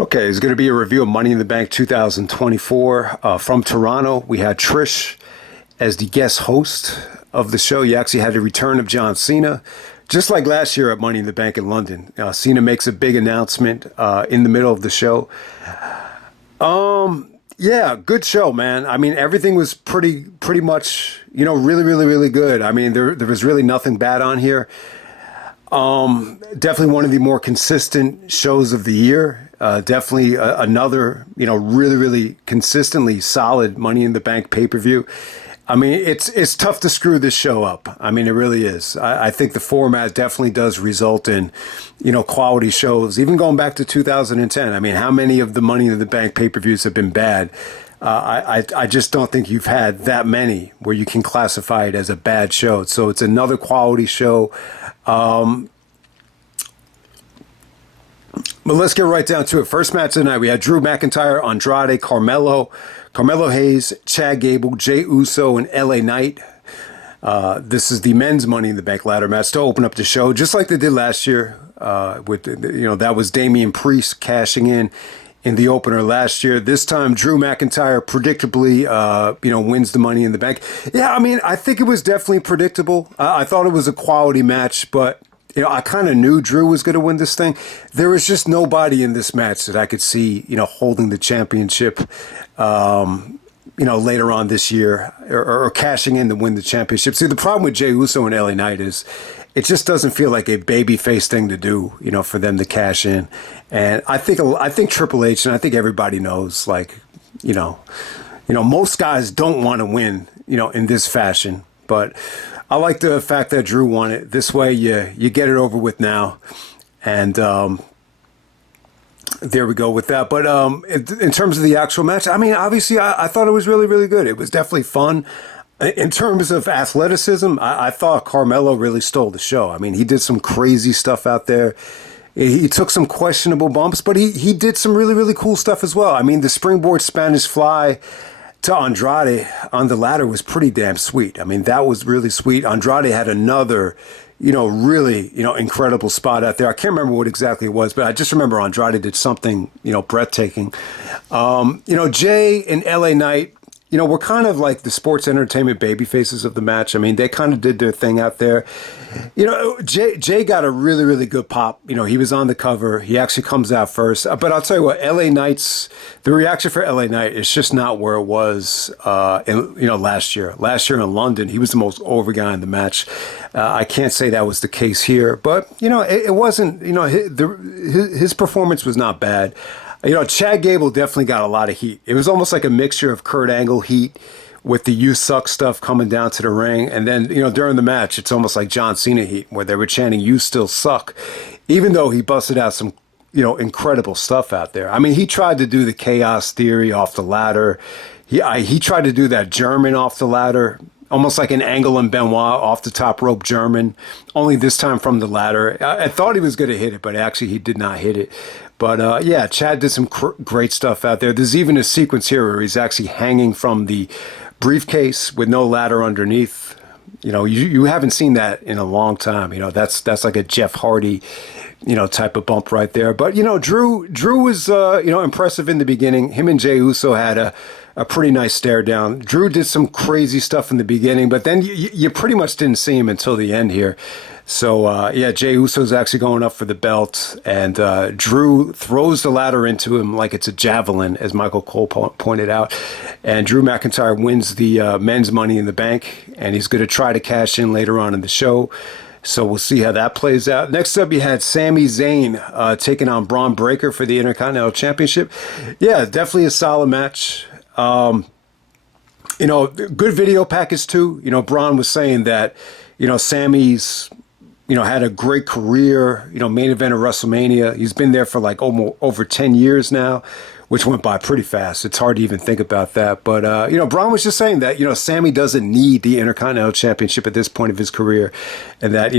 Okay, it's going to be a review of Money in the Bank 2024 from Toronto. We had Trish as the guest host of the show. You actually had the return of John Cena, just like last year at Money in the Bank in London. Cena makes a big announcement in the middle of the show. Yeah, good show, man. I mean, everything was pretty much, really good. I mean, there was really nothing bad on here. Definitely one of the more consistent shows of the year. Definitely another, really consistently solid Money in the Bank pay-per-view. I mean, it's tough to screw this show up. I mean, it really is. I think the format definitely does result in, quality shows. Even going back to 2010, I mean, how many of the Money in the Bank pay-per-views have been bad? I just don't think you've had that many where you can classify it as a bad show. So it's another quality show. But let's get right down to it. First match tonight, we had Drew McIntyre, Andrade, Carmelo Hayes, Chad Gable, Jey Uso, and LA Knight. This is the men's Money in the Bank ladder match to open up the show, just like they did last year. That was Damien Priest cashing in the opener last year. This time, Drew McIntyre predictably, wins the Money in the Bank. Yeah, I mean, I think it was definitely predictable. I thought it was a quality match, but I kind of knew Drew was going to win this thing. There was just nobody in this match that I could see, holding the championship, later on this year or cashing in to win the championship. See, the problem with Jey Uso and LA Knight is it just doesn't feel like a babyface thing to do, for them to cash in. And I think Triple H, and I think everybody knows, most guys don't want to win, in this fashion. But I like the fact that Drew won it. This way, you get it over with now. And there we go with that. But in terms of the actual match, I mean, obviously, I thought it was really good. It was definitely fun. In terms of athleticism, I thought Carmelo really stole the show. I mean, he did some crazy stuff out there. He took some questionable bumps, but he did some really cool stuff as well. I mean, the springboard Spanish fly to Andrade on the ladder was pretty damn sweet. I mean, that was really sweet. Andrade had another, really, incredible spot out there. I can't remember what exactly it was, but I just remember Andrade did something, breathtaking. Jey and LA Knight, were kind of like the sports entertainment baby faces of the match. I mean, they kind of did their thing out there. Jey got a really good pop. He was on the cover. He actually comes out first. But I'll tell you what, the reaction for LA Knight is just not where it was, last year. Last year in London, he was the most over guy in the match. I can't say that was the case here, but, it wasn't, his performance was not bad. Chad Gable definitely got a lot of heat. It was almost like a mixture of Kurt Angle heat with the "you suck" stuff coming down to the ring. And then, during the match, it's almost like John Cena heat where they were chanting, "You still suck," even though he busted out some, incredible stuff out there. I mean, he tried to do the chaos theory off the ladder. He tried to do that German off the ladder, almost like an Angle and Benoit off the top rope German, only this time from the ladder. I thought he was going to hit it, but actually he did not hit it. But yeah, Chad did some great stuff out there. There's even a sequence here where he's actually hanging from the briefcase with no ladder underneath. You haven't seen that in a long time. That's like a Jeff Hardy, type of bump right there. But, Drew was, impressive in the beginning. Him and Jey Uso had a pretty nice stare down. Drew did some crazy stuff in the beginning, but then you pretty much didn't see him until the end here. So, Jey Uso's actually going up for the belt, and Drew throws the ladder into him like it's a javelin, as Michael Cole pointed out. And Drew McIntyre wins the men's Money in the Bank, and he's going to try to cash in later on in the show. So we'll see how that plays out. Next up, you had Sami Zayn taking on Bron Breakker for the Intercontinental Championship. Yeah, definitely a solid match. Good video package too. Bron was saying that, Sami's, had a great career, main event of WrestleMania. He's been there for like almost over 10 years now, which went by pretty fast. It's hard to even think about that. But, Bron was just saying that, Sami doesn't need the Intercontinental Championship at this point of his career. And that,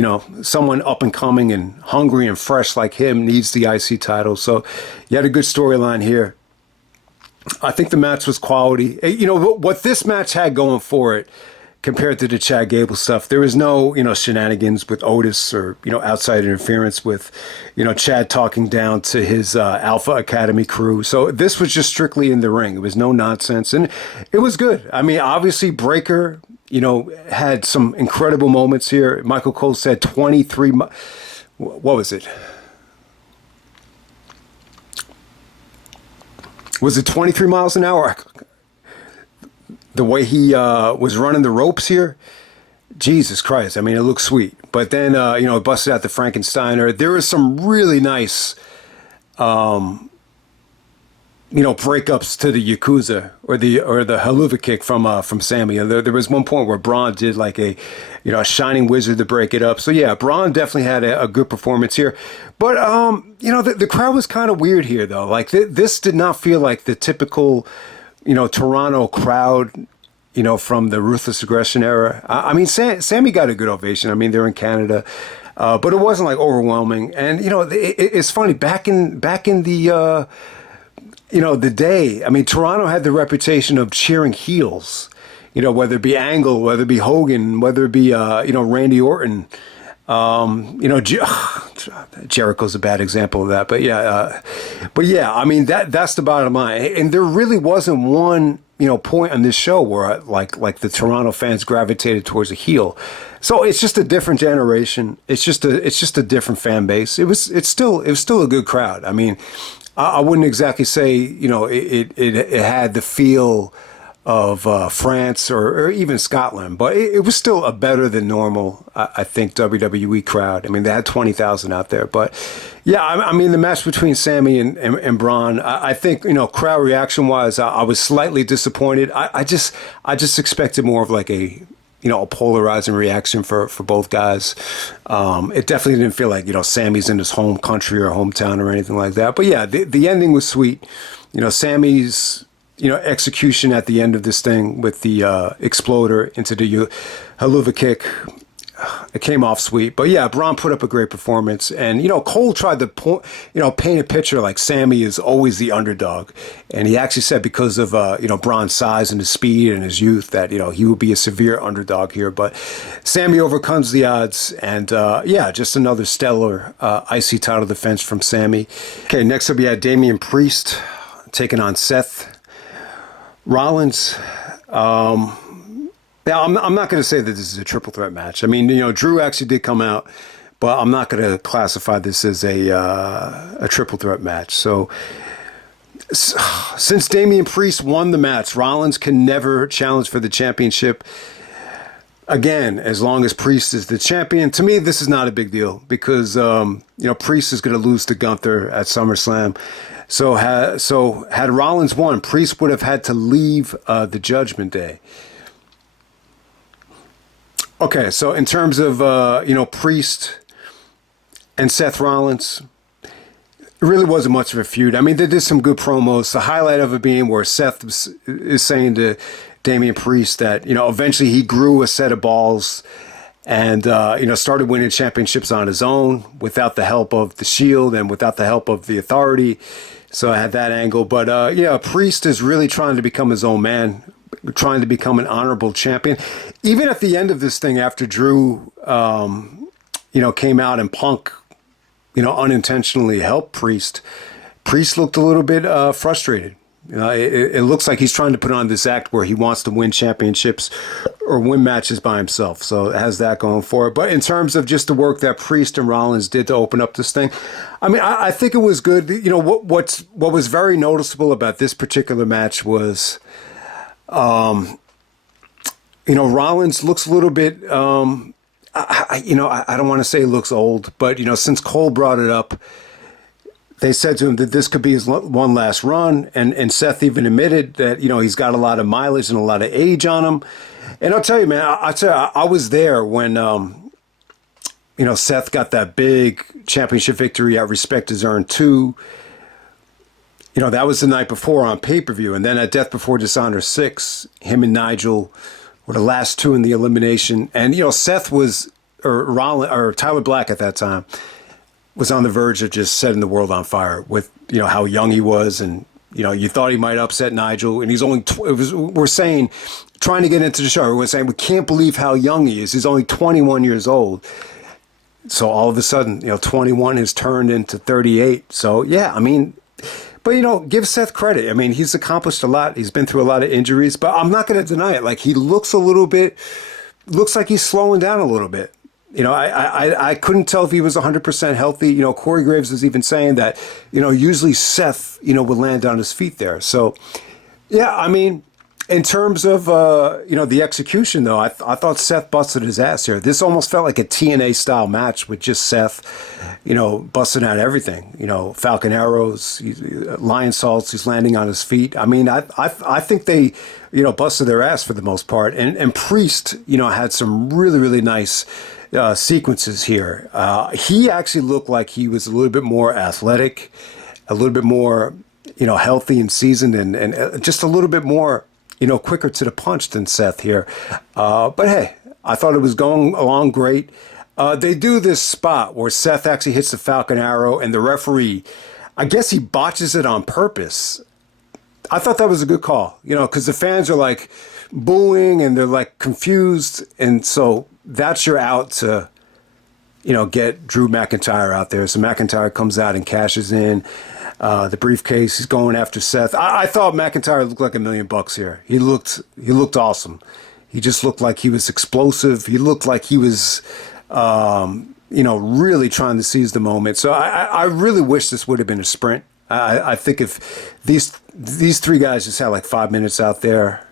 someone up and coming and hungry and fresh like him needs the IC title. So you had a good storyline here. I think the match was quality. What this match had going for it, compared to the Chad Gable stuff. There was no, shenanigans with Otis or, outside interference with, Chad talking down to his Alpha Academy crew. So this was just strictly in the ring. It was no nonsense. And it was good. I mean, obviously Breaker, had some incredible moments here. Michael Cole said 23, what was it? Was it 23 miles an hour? The way he was running the ropes here, Jesus Christ. I mean, it looked sweet. But then, it busted out the Frankensteiner. There was some really nice, breakups to the Yakuza or the haluva kick from Sami. There was one point where Bron did like a shining wizard to break it up. So yeah, Bron definitely had a good performance here. But the crowd was kind of weird here though. Like this did not feel like the typical, Toronto crowd, from the Ruthless Aggression era. I mean, Sami got a good ovation. I mean, they're in Canada. But it wasn't like overwhelming. And it's funny back in the the day, I mean, Toronto had the reputation of cheering heels, whether it be Angle, whether it be Hogan, whether it be, Randy Orton. Jericho's a bad example of that, but yeah, I mean, that's the bottom line. And there really wasn't one, point on this show where like the Toronto fans gravitated towards a heel. So it's just a different generation. It's just a different fan base. It's still a good crowd. I mean, I wouldn't exactly say, it had the feel of France or even Scotland, but it was still a better than normal, I think, WWE crowd. I mean, they had 20,000 out there. But, yeah, I mean, the match between Sami and Bron, I think, crowd reaction-wise, I was slightly disappointed. I just expected more of like a polarizing reaction for both guys. It definitely didn't feel like, Sami's in his home country or hometown or anything like that. But yeah, the ending was sweet. Sami's, execution at the end of this thing with the exploder into the haluva kick. It came off sweet. But yeah, Bron put up a great performance. And, Cole tried to paint a picture like Sami is always the underdog. And he actually said because of, Bron's size and his speed and his youth that, he would be a severe underdog here. But Sami overcomes the odds. And, just another stellar IC title defense from Sami. Okay, next up we had Damien Priest taking on Seth Rollins. Now, I'm not going to say that this is a triple threat match. I mean, Drew actually did come out, but I'm not going to classify this as a triple threat match. So, since Damien Priest won the match, Rollins can never challenge for the championship again, as long as Priest is the champion. To me, this is not a big deal because, Priest is going to lose to Gunther at SummerSlam. So had Rollins won, Priest would have had to leave the Judgment Day. Okay, so in terms of, Priest and Seth Rollins, it really wasn't much of a feud. I mean, they did some good promos. The highlight of it being where Seth is saying to Damien Priest that, eventually he grew a set of balls and, started winning championships on his own without the help of the Shield and without the help of the Authority. So I had that angle. But, Priest is really trying to become his own man, trying to become an honorable champion. Even at the end of this thing, after Drew, came out and Punk, unintentionally helped Priest, Priest looked a little bit frustrated. It looks like he's trying to put on this act where he wants to win championships or win matches by himself. So it has that going for it. But in terms of just the work that Priest and Rollins did to open up this thing, I mean, I think it was good. What was very noticeable about this particular match was, Rollins looks a little bit, I don't want to say he looks old, but, since Cole brought it up, they said to him that this could be his one last run. And Seth even admitted that, he's got a lot of mileage and a lot of age on him. And I'll tell you, man, I was there when, Seth got that big championship victory at Respect Is Earned 2. That was the night before on pay-per-view. And then at Death Before Dishonor 6, him and Nigel were the last two in the elimination. And, Seth was, or Tyler Black at that time, was on the verge of just setting the world on fire with, how young he was. And, you thought he might upset Nigel. And he's only, we're saying trying to get into the show. Everyone's saying, we can't believe how young he is. He's only 21 years old. So all of a sudden, 21 has turned into 38. So, yeah, I mean, but, give Seth credit. I mean, he's accomplished a lot. He's been through a lot of injuries, but I'm not going to deny it. Like, he looks like he's slowing down a little bit. I couldn't tell if he was 100% healthy. Corey Graves was even saying that, usually Seth, would land on his feet there. So, yeah, I mean, in terms of, the execution, though, I thought Seth busted his ass here. This almost felt like a TNA-style match with just Seth, busting out everything. Falcon arrows, lion salts, he's landing on his feet. I mean, I think they, busted their ass for the most part. And Priest, had some really, really nice sequences here. He actually looked like he was a little bit more athletic, a little bit more, healthy and seasoned, and just a little bit more, quicker to the punch than Seth here. But hey, I thought it was going along great. They do this spot where Seth actually hits the Falcon Arrow, and the referee, I guess he botches it on purpose. I thought that was a good call, because the fans are like booing and they're like confused. And so that's your out to, get Drew McIntyre out there. So McIntyre comes out and cashes in the briefcase. He's going after Seth. I thought McIntyre looked like $1 million here. He looked awesome. He just looked like he was explosive. He looked like he was, really trying to seize the moment. So I really wish this would have been a sprint. I think if these three guys just had like 5 minutes out there,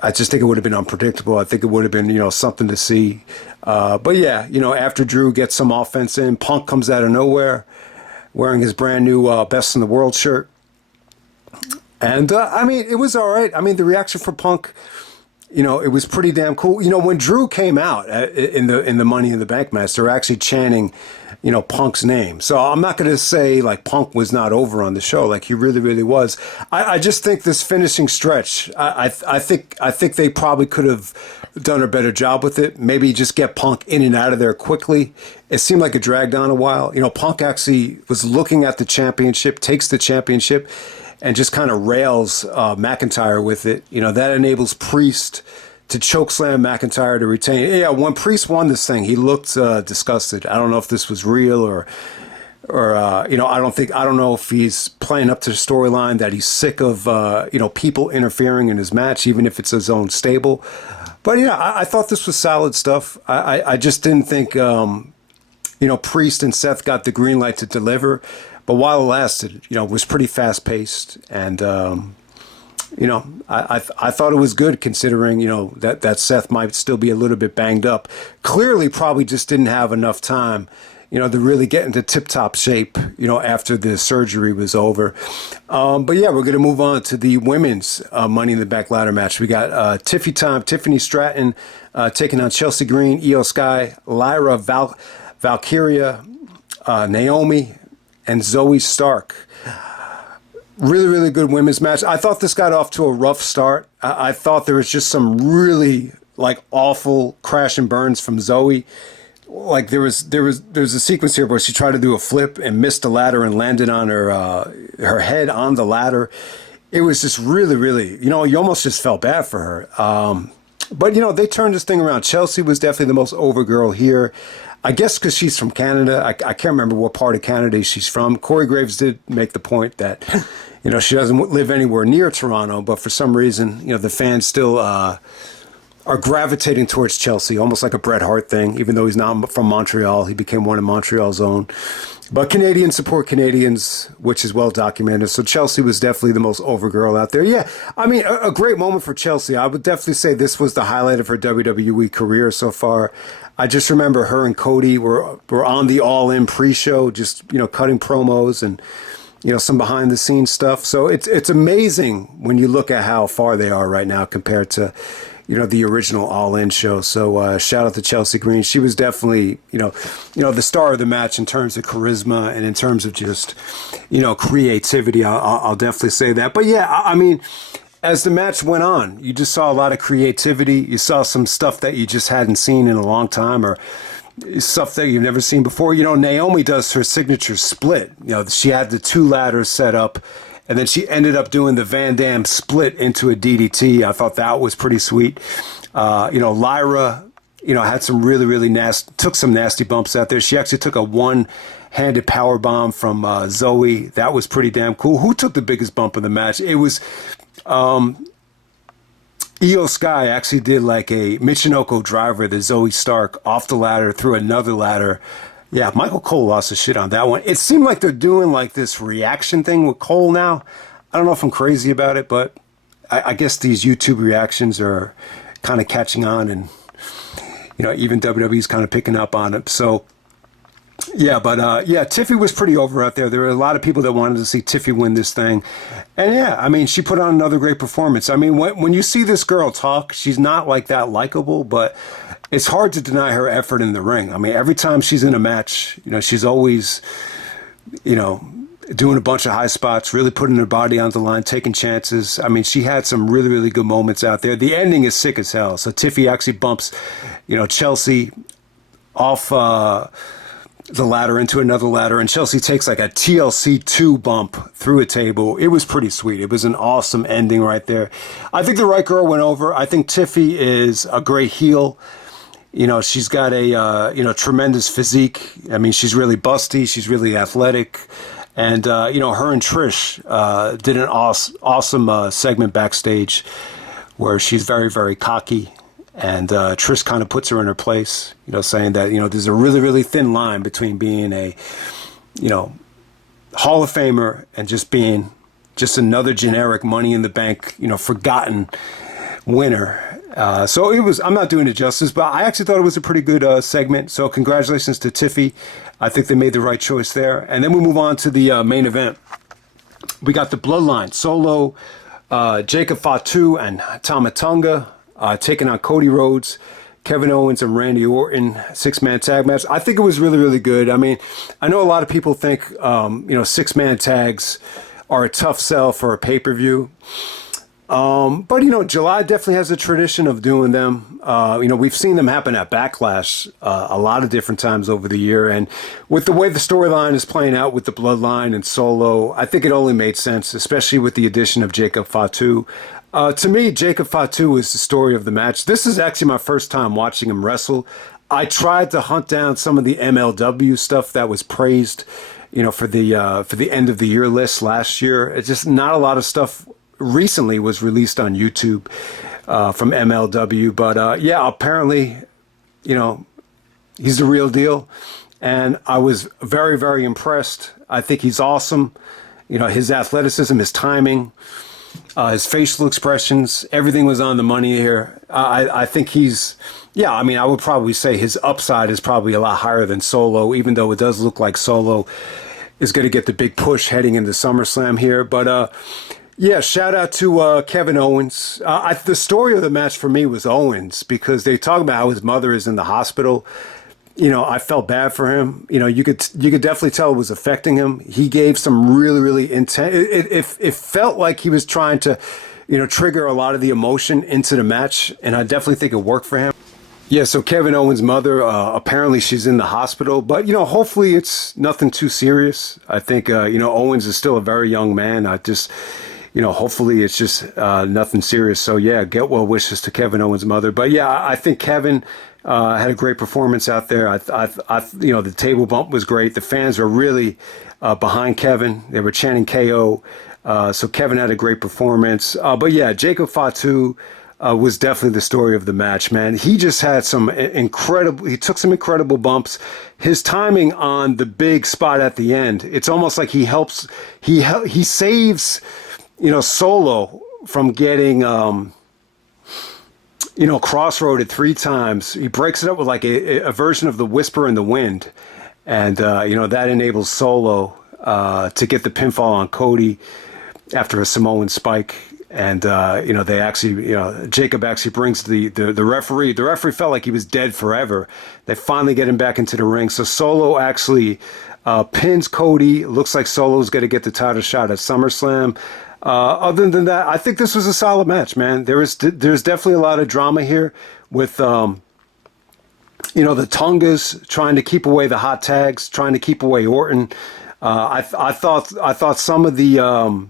I just think it would have been unpredictable. I think it would have been, something to see. But yeah, after Drew gets some offense in, Punk comes out of nowhere wearing his brand new Best in the World shirt. And, I mean, it was all right. I mean, the reaction for Punk, it was pretty damn cool. When Drew came out in the Money in the Bank match, they were actually chanting, Punk's name. So I'm not going to say like Punk was not over on the show. Like he really, really was. I just think this finishing stretch, I think they probably could have done a better job with it. Maybe just get Punk in and out of there quickly. It seemed like it dragged on a while. Punk actually was looking at the championship, takes the championship, and just kind of rails McIntyre with it. That enables Priest to chokeslam McIntyre to retain. Yeah, when Priest won this thing, he looked disgusted. I don't know if this was real or I don't know if he's playing up to the storyline that he's sick of people interfering in his match, even if it's his own stable. But I thought this was solid stuff. I just didn't think Priest and Seth got the green light to deliver. But while it lasted, it was pretty fast paced, and I thought it was good considering that Seth might still be a little bit banged up. Clearly, probably just didn't have enough time, to really get into tip top shape, after the surgery was over. But yeah, we're gonna move on to the women's Money in the Bank ladder match. We got Tiffany Stratton taking on Chelsea Green, Io Sky, Lyra, Valkyria, Naomi, and Zoey Stark. Really, really good women's match. I thought this got off to a rough start. I thought there was just some really awful crash and burns from Zoey. Like there was a sequence here where she tried to do a flip and missed the ladder and landed on her head on the ladder. It was just really, really, you almost just felt bad for her. But they turned this thing around. Chelsea was definitely the most over girl here. I guess because she's from Canada. I can't remember what part of Canada she's from. Corey Graves did make the point that, she doesn't live anywhere near Toronto, but for some reason, the fans still are gravitating towards Chelsea, almost like a Bret Hart thing. Even though he's not from Montreal, he became one of Montreal's own. But Canadians support Canadians, which is well documented. So Chelsea was definitely the most over girl out there. Yeah, I mean, a great moment for Chelsea. I would definitely say this was the highlight of her WWE career so far. I just remember her and Cody were on the All In pre-show, just cutting promos and some behind the scenes stuff. So it's amazing when you look at how far they are right now compared to the original All In show. So shout out to Chelsea Green. She was definitely the star of the match in terms of charisma and in terms of just creativity. I'll definitely say that. But yeah, I mean, as the match went on, you just saw a lot of creativity. You saw some stuff that you just hadn't seen in a long time, or stuff that you've never seen before. Naomi does her signature split. She had the two ladders set up, and then she ended up doing the Van Dam split into a DDT. I thought that was pretty sweet. Lyra, had some really nasty, took some nasty bumps out there. She actually took a one-handed power bomb from Zoey. That was pretty damn cool. Who took the biggest bump of the match? It was Io Sky actually did like a Michinoku driver, the Zoey Stark, off the ladder through another ladder. Yeah, Michael Cole lost his shit on that one. It seemed like they're doing like this reaction thing with Cole now. I don't know if I'm crazy about it, but I guess these YouTube reactions are kind of catching on, and even WWE's kind of picking up on it. So yeah, but Tiffy was pretty over out there. There were a lot of people that wanted to see Tiffy win this thing. And yeah, I mean, she put on another great performance. I mean, when you see this girl talk, she's not like that likable, but it's hard to deny her effort in the ring. I mean, every time she's in a match, she's always, doing a bunch of high spots, really putting her body on the line, taking chances. I mean, she had some really good moments out there. The ending is sick as hell. So Tiffy actually bumps, Chelsea off the ladder into another ladder, and Chelsea takes like a TLC 2 bump through a table. It was pretty sweet. It was an awesome ending right there. I think the right girl went over. I think Tiffy is a great heel. She's got a, tremendous physique. I mean, she's really busty. She's really athletic. And, her and Trish did an awesome segment backstage where she's very cocky. And Trish kind of puts her in her place, saying that, there's a really thin line between being a, Hall of Famer and just being just another generic Money in the Bank, forgotten winner. So it was, I'm not doing it justice, but I actually thought it was a pretty good segment. So congratulations to Tiffy. I think they made the right choice there. And then we move on to the main event. We got the Bloodline, Solo, Jacob Fatu and Tama Tonga taking on Cody Rhodes, Kevin Owens, and Randy Orton, 6-man tag match. I think it was really good. I mean, I know a lot of people think, 6-man tags are a tough sell for a pay-per-view. But July definitely has a tradition of doing them. We've seen them happen at Backlash a lot of different times over the year. And with the way the storyline is playing out with the Bloodline and Solo, I think it only made sense, especially with the addition of Jacob Fatu. To me, Jacob Fatu is the story of the match. This is actually my first time watching him wrestle. I tried to hunt down some of the MLW stuff that was praised, for the end of the year list last year. It's just not a lot of stuff recently was released on YouTube from MLW. But apparently, he's the real deal. And I was very impressed. I think he's awesome. His athleticism, his timing, his facial expressions, everything was on the money here. I think he's, I would probably say his upside is probably a lot higher than Solo, even though it does look like Solo is going to get the big push heading into SummerSlam here. But, shout out to Kevin Owens. The story of the match for me was Owens, because they talk about how his mother is in the hospital. I felt bad for him. You could definitely tell it was affecting him. He gave some really intense. It felt like he was trying to, trigger a lot of the emotion into the match, and I definitely think it worked for him. Yeah, so Kevin Owens' mother, apparently she's in the hospital, but, hopefully it's nothing too serious. I think, Owens is still a very young man. I just, hopefully it's just nothing serious. So, get well wishes to Kevin Owens' mother. But, I think Kevin had a great performance out there. The table bump was great. The fans were really behind Kevin. They were chanting KO. So Kevin had a great performance. Jacob Fatu was definitely the story of the match, man. He just had he took some incredible bumps. His timing on the big spot at the end, it's almost like he saves, Solo from getting, crossroaded 3 times. He breaks it up with like a version of the Whisper in the Wind. And, that enables Solo to get the pinfall on Cody after a Samoan spike. And, they actually, Jacob actually brings the referee. The referee felt like he was dead forever. They finally get him back into the ring. So Solo actually pins Cody. Looks like Solo's going to get the title shot at SummerSlam. Other than that, I think this was a solid match, man. There's definitely a lot of drama here with, the Tongas trying to keep away the hot tags, trying to keep away Orton. I thought some of the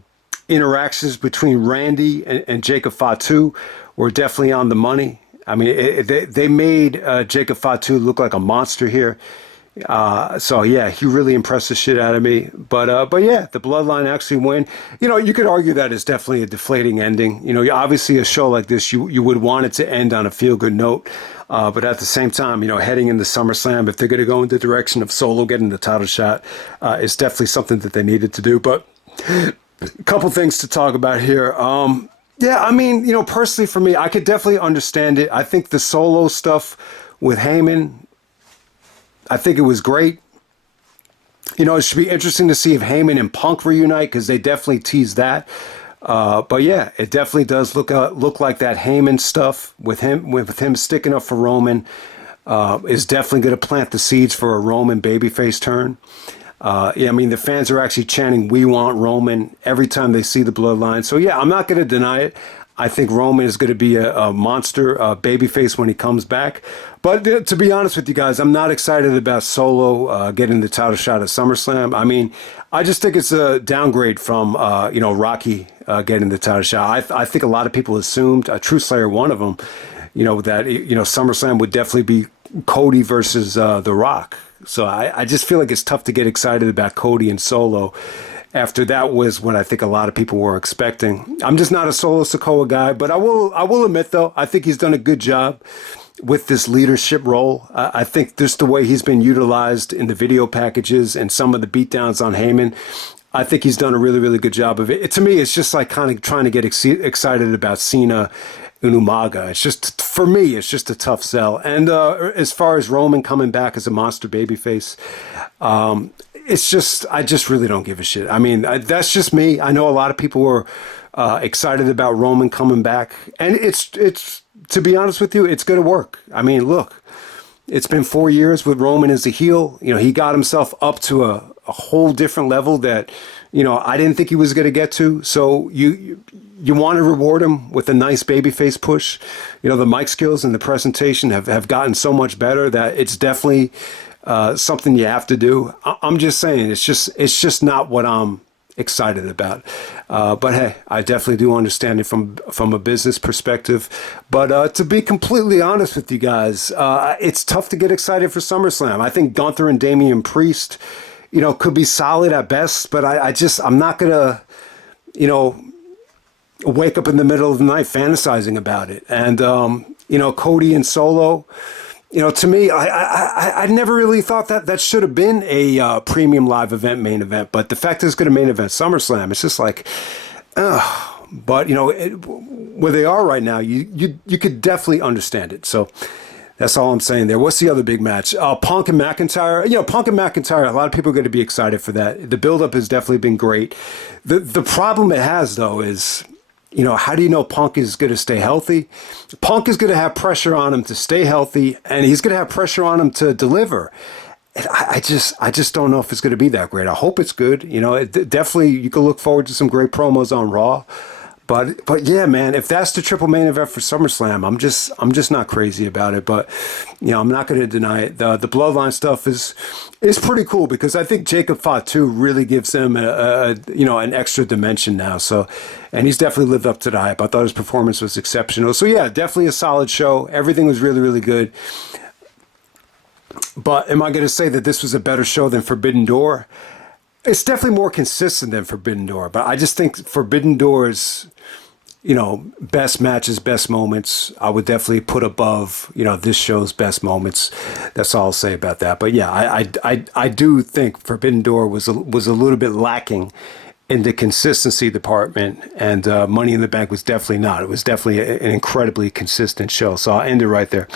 interactions between Randy and Jacob Fatu were definitely on the money. I mean, they made Jacob Fatu look like a monster here. So yeah, he really impressed the shit out of me. But yeah, the Bloodline actually win. You know, you could argue that it's definitely a deflating ending. You know, obviously a show like this, you would want it to end on a feel good note. But at the same time, you know, heading into SummerSlam, if they're going to go in the direction of Solo getting the title shot, it's definitely something that they needed to do. But a couple things to talk about here. Yeah, I mean, you know, personally for me, I could definitely understand it. I think the Solo stuff with Heyman, I think it was great. You know, it should be interesting to see if Heyman and Punk reunite because they definitely teased that. But yeah, it definitely does look like that Heyman stuff with him sticking up for Roman is definitely going to plant the seeds for a Roman babyface turn. Yeah, I mean, the fans are actually chanting, "We want Roman," every time they see the Bloodline. So yeah, I'm not going to deny it. I think Roman is going to be a monster babyface when he comes back. But to be honest with you guys, I'm not excited about Solo getting the title shot at SummerSlam. I mean, I just think it's a downgrade from, you know, Rocky getting the title shot. I think a lot of people assumed, True Slayer, one of them, you know, that, you know, SummerSlam would definitely be Cody versus The Rock. So I just feel like it's tough to get excited about Cody and Solo after that was what I think a lot of people were expecting. I'm just not a Solo Sikoa guy, but I will admit, though, I think he's done a good job with this leadership role. I think just the way he's been utilized in the video packages and some of the beatdowns on Heyman, I think he's done a really, really good job of it. To me, it's just like kind of trying to get excited about Cena and Umaga. It's just, for me, it's just a tough sell. And as far as Roman coming back as a monster babyface, it's just, I just really don't give a shit. I mean, that's just me. I know a lot of people were excited about Roman coming back. And it's to be honest with you, it's going to work. I mean, look, it's been 4 years with Roman as a heel. You know, he got himself up to a whole different level that, you know, I didn't think he was going to get to. So you want to reward him with a nice babyface push. You know, the mic skills and the presentation have gotten so much better that it's definitely something you have to do. I'm just saying, it's just not what I'm excited about. But hey, I definitely do understand it from a business perspective. But to be completely honest with you guys, it's tough to get excited for SummerSlam. I think Gunther and Damian Priest, you know, could be solid at best, but I'm not gonna, you know, wake up in the middle of the night fantasizing about it. And you know, Cody and Solo, you know, to me, I never really thought that should have been a premium live event main event. But the fact that it's going to main event SummerSlam, it's just like, but you know, where they are right now, you could definitely understand it. So that's all I'm saying there. What's the other big match? Punk and McIntyre. You know, Punk and McIntyre, a lot of people are going to be excited for that. The build-up has definitely been great. The problem it has, though, is, you know, how do you know Punk is going to stay healthy? Punk is going to have pressure on him to stay healthy, and he's going to have pressure on him to deliver. And I just don't know if it's going to be that great. I hope it's good. You know, definitely you can look forward to some great promos on Raw. But yeah, man, if that's the triple main event for SummerSlam, I'm just not crazy about it. But you know, I'm not going to deny it. The Bloodline stuff is pretty cool because I think Jacob Fatu really gives them an extra dimension now. So, and he's definitely lived up to the hype. I thought his performance was exceptional. So yeah, definitely a solid show. Everything was really, really good. But am I going to say that this was a better show than Forbidden Door? It's definitely more consistent than Forbidden Door, but I just think Forbidden Door's, you know, best matches, best moments, I would definitely put above, you know, this show's best moments. That's all I'll say about that. But yeah, I do think Forbidden Door was a little bit lacking in the consistency department, and Money in the Bank was definitely not. It was definitely an incredibly consistent show. So I'll end it right there.